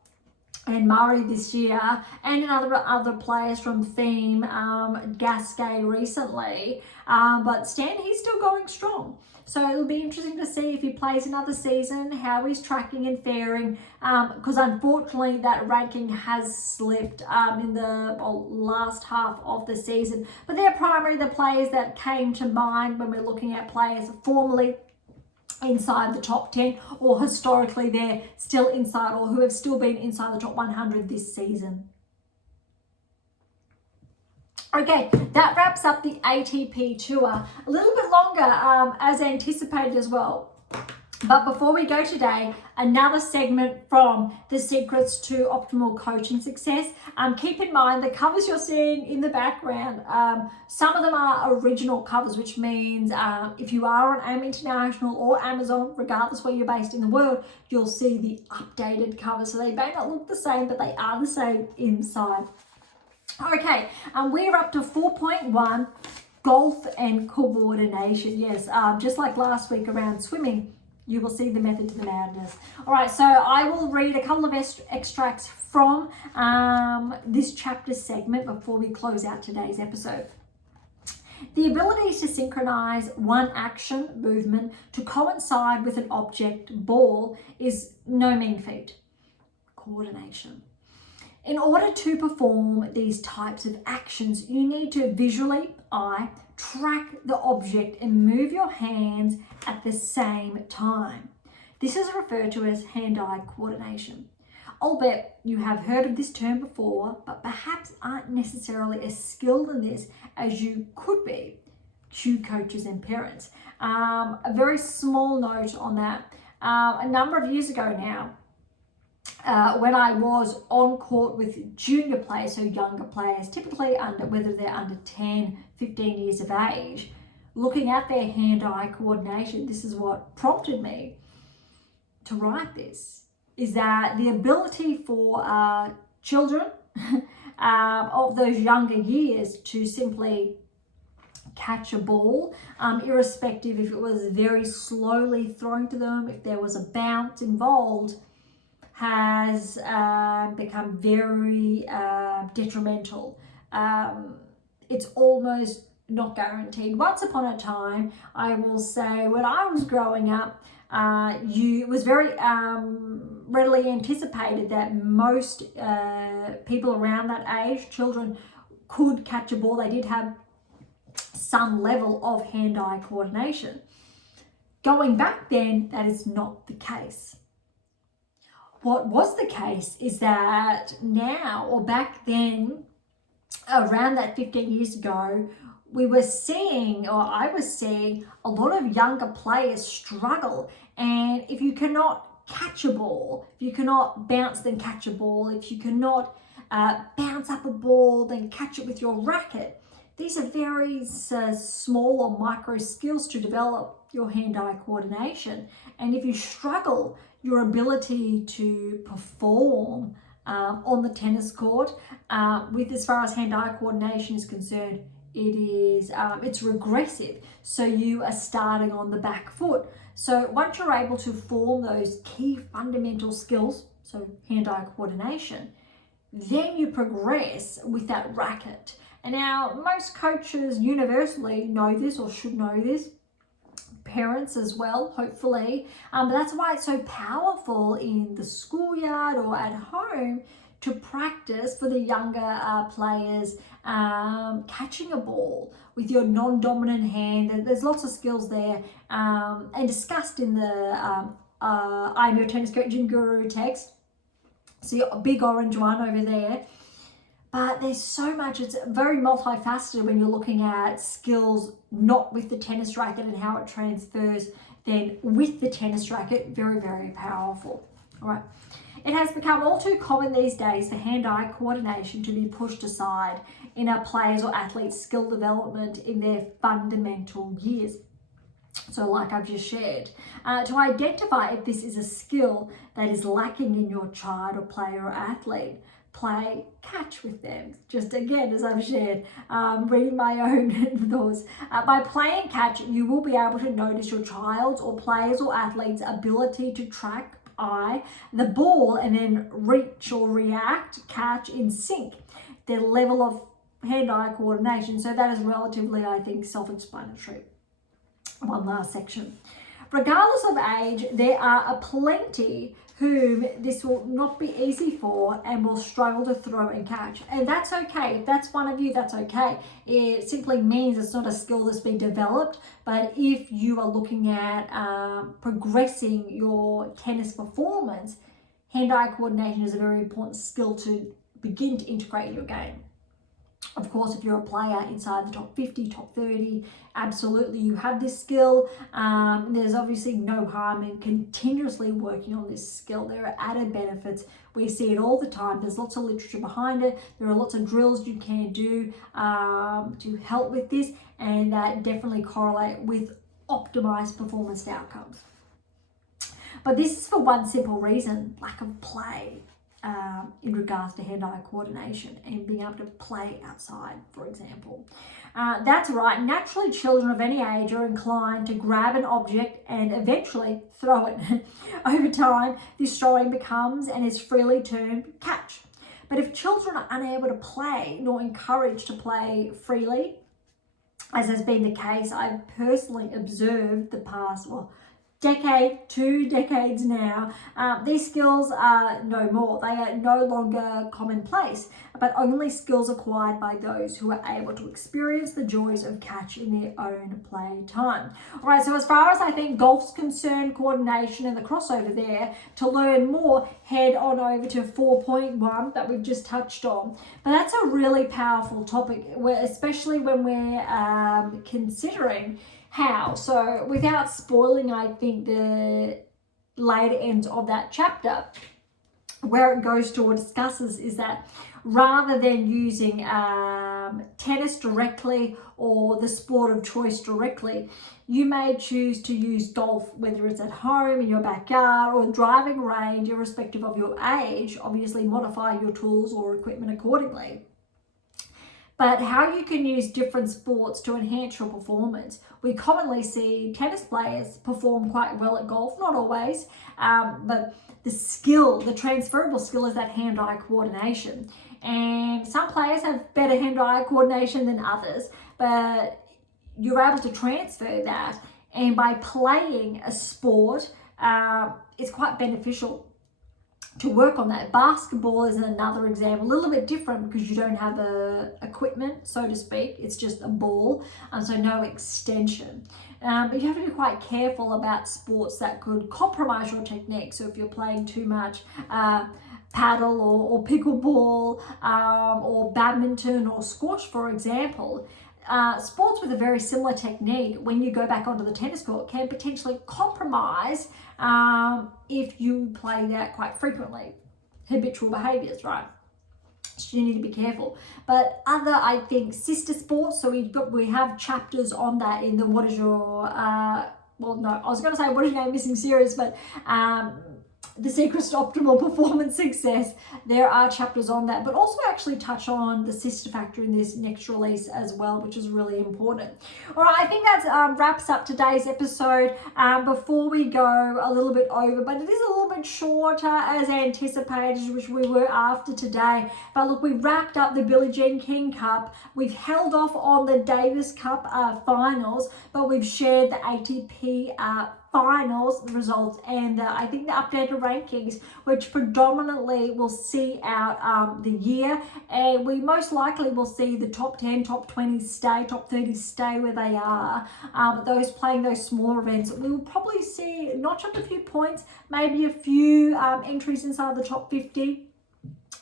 and Murray this year, and other players from Thiem, Gasquet recently. But Stan, he's still going strong. So it'll be interesting to see if he plays another season, how he's tracking and faring, because unfortunately that ranking has slipped in the last half of the season. But they're primarily the players that came to mind when we're looking at players formerly inside the top 10, or historically they're still inside, or who have still been inside the top 100 this season. Okay, that wraps up the ATP Tour. A little bit longer as anticipated as well. But before we go today, another segment from the Secrets to Optimal Coaching Success. Keep in mind the covers you're seeing in the background, some of them are original covers, which means if you are on AM International or Amazon, regardless where you're based in the world, you'll see the updated covers. So they may not look the same, but they are the same inside. Okay, we're up to 4.1, golf and coordination. Yes, just like last week around swimming, you will see the method to the madness. All right, so I will read a couple of extracts from this chapter segment before we close out today's episode. The ability to synchronize one action movement to coincide with an object ball is no mean feat. Coordination. In order to perform these types of actions, you need to visually track the object and move your hands at the same time. This is referred to as hand-eye coordination. I'll bet you have heard of this term before, but perhaps aren't necessarily as skilled in this as you could be. Cue coaches and parents. A very small note on that. A number of years ago now, when I was on court with junior players, so younger players, typically whether they're under 10, 15 years of age, looking at their hand-eye coordination, this is what prompted me to write this, is that the ability for children of those younger years to simply catch a ball, irrespective if it was very slowly thrown to them, if there was a bounce involved, has become very detrimental. It's almost not guaranteed. Once upon a time, I will say, when I was growing up, it was very readily anticipated that most people around that age, children, could catch a ball. They did have some level of hand-eye coordination. Going back then, that is not the case. What was the case is that now, or back then, around that 15 years ago, we were seeing, or I was seeing, a lot of younger players struggle. And if you cannot catch a ball, if you cannot bounce then catch a ball, if you cannot bounce up a ball then catch it with your racket, these are very small or micro skills to develop your hand-eye coordination. And if you struggle, your ability to perform on the tennis court with, as far as hand-eye coordination is concerned, it's regressive. So you are starting on the back foot. So once you're able to form those key fundamental skills, so hand-eye coordination, then you progress with that racket. And now most coaches universally know this, or should know this, parents as well, hopefully. But that's why it's so powerful in the schoolyard or at home to practice for the younger players catching a ball with your non-dominant hand. There's lots of skills there, and discussed in the I'm Your Tennis Coaching Guru text. See a big orange one over there. But there's so much, it's very multifaceted when you're looking at skills not with the tennis racket and how it transfers then with the tennis racket. Very, very powerful. All right. It has become all too common these days for hand-eye coordination to be pushed aside in our players' or athletes' skill development in their fundamental years. So like I've just shared, to identify if this is a skill that is lacking in your child or player or athlete, play catch with them. Just again, as I've shared, reading my own thoughts. By playing catch, you will be able to notice your child's or players or athletes' ability to track the ball and then reach or react, catch in sync, their level of hand-eye coordination. So that is relatively, I think, self-explanatory. One last section. Regardless of age, there are plenty whom this will not be easy for and will struggle to throw and catch. And that's okay. If that's one of you, that's okay. It simply means it's not a skill that's been developed, but if you are looking at progressing your tennis performance, hand-eye coordination is a very important skill to begin to integrate in your game. Of course, if you're a player inside the top 50, top 30, absolutely you have this skill. There's obviously no harm in continuously working on this skill. There are added benefits. We see it all the time. There's lots of literature behind it. There are lots of drills you can do to help with this, and that definitely correlate with optimized performance outcomes. But this is for one simple reason: lack of play. In regards to hand-eye coordination and being able to play outside, for example. That's right. Naturally, children of any age are inclined to grab an object and eventually throw it. Over time, this throwing becomes and is freely termed catch. But if children are unable to play nor encouraged to play freely, as has been the case, I've personally observed the past, decade, 2 decades now, these skills are no more. They are no longer commonplace, but only skills acquired by those who are able to experience the joys of catch in their own play time. All right, so as far as I think golf's concerned, coordination and the crossover there, to learn more, head on over to 4.1 that we've just touched on. But that's a really powerful topic, especially when we're considering how. So without spoiling, I think, the later ends of that chapter, where it goes to or discusses is that rather than using tennis directly or the sport of choice directly, you may choose to use golf, whether it's at home, in your backyard, or driving range, irrespective of your age. Obviously modify your tools or equipment accordingly. but how you can use different sports to enhance your performance. We commonly see tennis players perform quite well at golf, not always, but the transferable skill is that hand-eye coordination. And some players have better hand-eye coordination than others, but you're able to transfer that. And by playing a sport, it's quite beneficial to work on that. Basketball is another example, a little bit different because you don't have equipment, so to speak. It's just a ball, so no extension. But you have to be quite careful about sports that could compromise your technique. So if you're playing too much paddle or pickleball or badminton or squash, for example, sports with a very similar technique, when you go back onto the tennis court, can potentially compromise if you play that quite frequently. Habitual behaviours, right? So you need to be careful. But other, I think, sister sports, so we have chapters on that in the What is Your, well, no, I was going to say What is Your Game Missing series, but The Secrets to Optimal Performance Success, there are chapters on that, but also actually touch on the sister factor in this next release as well, which is really important. All right, I think that wraps up today's episode. Before we go a little bit over, but it is a little bit shorter as anticipated, which we were after today. But look, we've wrapped up the Billie Jean King Cup. We've held off on the Davis Cup finals, but we've shared the ATP finals results and I think the updated rankings, which predominantly will see out the year, and we most likely will see the top 10, top 20 stay, top 30 stay where they are. Those playing those smaller events, we will probably see notch up a few points, maybe a few entries inside the top 50.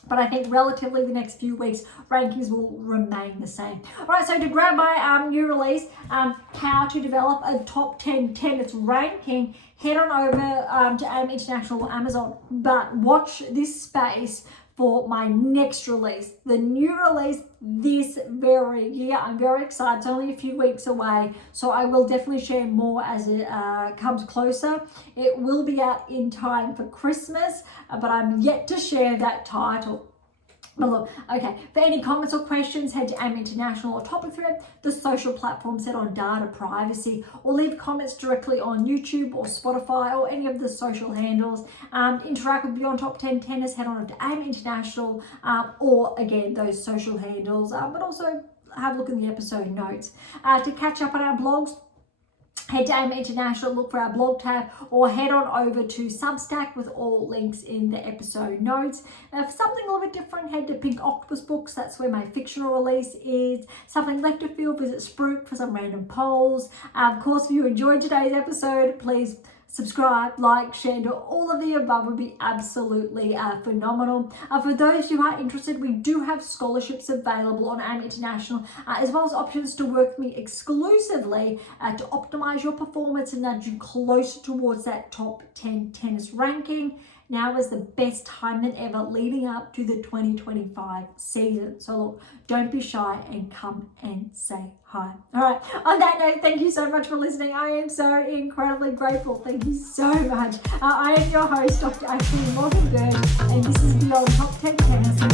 But I think relatively the next few weeks, rankings will remain the same. All right, so to grab my new release, How to Develop a Top 10 Tennis Ranking, head on over to AM8 International Amazon. But watch this space for my next release, the new release this very year. I'm very excited. It's only a few weeks away, so I will definitely share more as it comes closer. It will be out in time for Christmas, but I'm yet to share that title. But look, okay, for any comments or questions, head to AM International or Topic Thread, the social platform set on data privacy, or leave comments directly on YouTube or Spotify or any of the social handles. Interact with Beyond Top 10 Tennis, head on to AM International or again, those social handles, but also have a look in the episode notes. To catch up on our blogs, head to AM International, look for our blog tab, or head on over to Substack with all links in the episode notes. For something a little bit different, head to Pink Octopus Books. That's where my fictional release is. Something left of field, visit Spruik for some random polls. Of course, if you enjoyed today's episode, please subscribe, like, share, do all of the above would be absolutely phenomenal. For those who are interested, we do have scholarships available on AM International, as well as options to work with me exclusively to optimize your performance and nudge you closer towards that top 10 tennis ranking. Now is the best time than ever leading up to the 2025 season. So look, don't be shy and come and say hi. All right, on that note, thank you so much for listening. I am so incredibly grateful. Thank you so much. I am your host, Dr. Berge, and this is Beyond Top 10 Tennis.